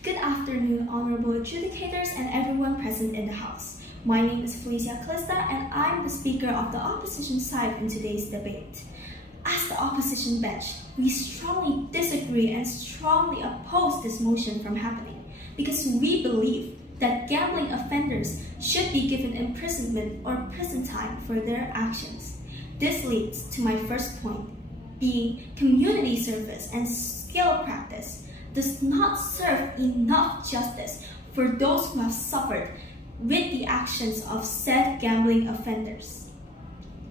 Good afternoon, honorable adjudicators and everyone present in the House. My name is Felicya, Callista, and I'm the speaker of the opposition side in today's debate. As the opposition bench, we strongly disagree and strongly oppose this motion from happening because we believe that gambling offenders should be given imprisonment or prison time for their actions. This leads to my first point, being community service and skill practice does not serve enough justice for those who have suffered with the actions of said gambling offenders.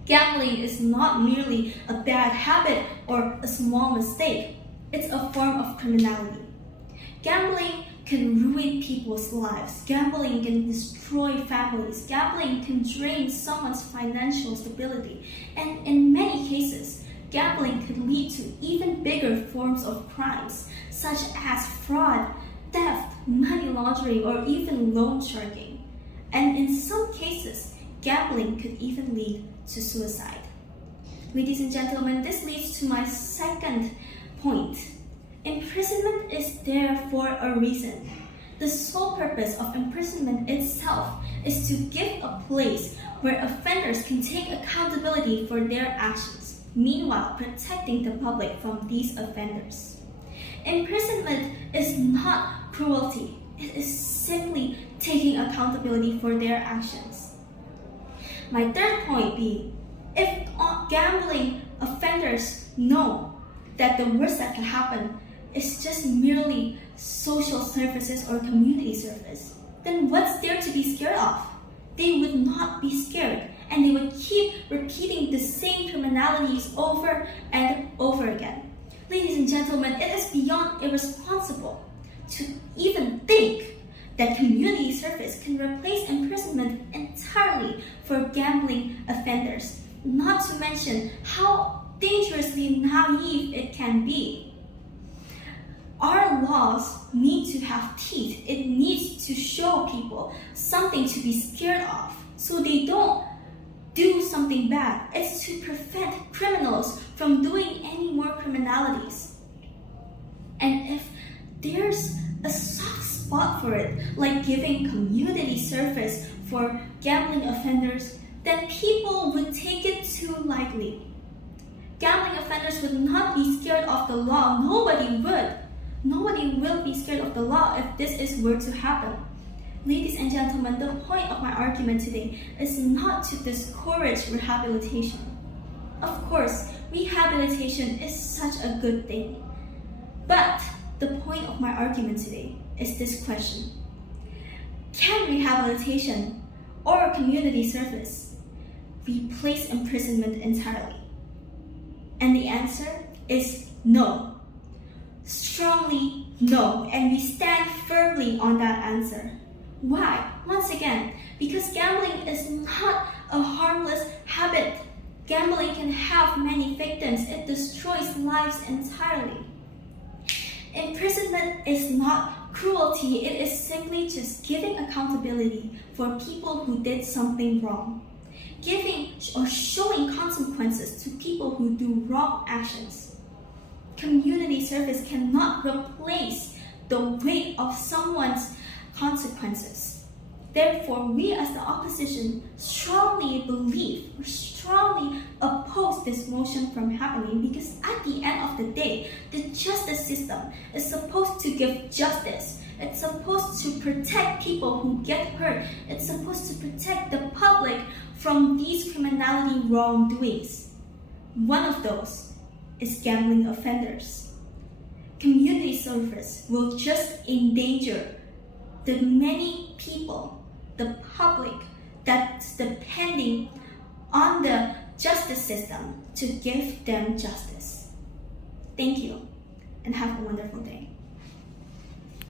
Gambling is not merely a bad habit or a small mistake, it's a form of criminality. Gambling can ruin people's lives. Gambling can destroy families. Gambling can drain someone's financial stability. And in many cases, gambling could lead to even bigger forms of crimes, such as fraud, theft, money laundering, or even loan sharking. And in some cases, gambling could even lead to suicide. Ladies and gentlemen, this leads to my second point. Imprisonment is there for a reason. The sole purpose of imprisonment itself is to give a place where offenders can take accountability for their actions, meanwhile protecting the public from these offenders. Imprisonment is not cruelty, it is simply taking accountability for their actions. My third point being, if gambling offenders know that the worst that can happen is just merely social services or community service, then what's there to be scared of? They would not be scared and they would keep repeating the same criminalities over and over again. Ladies and gentlemen, it is beyond irresponsible to even think that community service can replace imprisonment entirely for gambling offenders, not to mention how dangerously naive it can be. Our laws need to have teeth. It needs to show people something to be scared of so they don't do something bad. It's to prevent criminals from doing any more criminalities. And if there's a soft spot for it, like giving community service for gambling offenders, then people would take it too lightly. Gambling offenders would not be scared of the law. Nobody would. Nobody will be scared of the law if this were to happen. Ladies and gentlemen, the point of my argument today is not to discourage rehabilitation. Of course, rehabilitation is such a good thing. But the point of my argument today is this question. Can rehabilitation or community service replace imprisonment entirely? And the answer is no. Strongly no, and we stand firmly on that answer. Why? Once again, because gambling is not a harmless habit. Gambling can have many victims. It destroys lives entirely. Imprisonment is not cruelty. It is simply just giving accountability for people who did something wrong. Giving or showing consequences to people who do wrong actions. Community service cannot replace the weight of someone's consequences. Therefore, we as the opposition strongly oppose this motion from happening because at the end of the day, the justice system is supposed to give justice. It's supposed to protect people who get hurt. It's supposed to protect the public from these criminality wrongdoings. One of those is gambling offenders. Community service will just endanger the many people, the public, that's depending on the justice system to give them justice. Thank you, and have a wonderful day.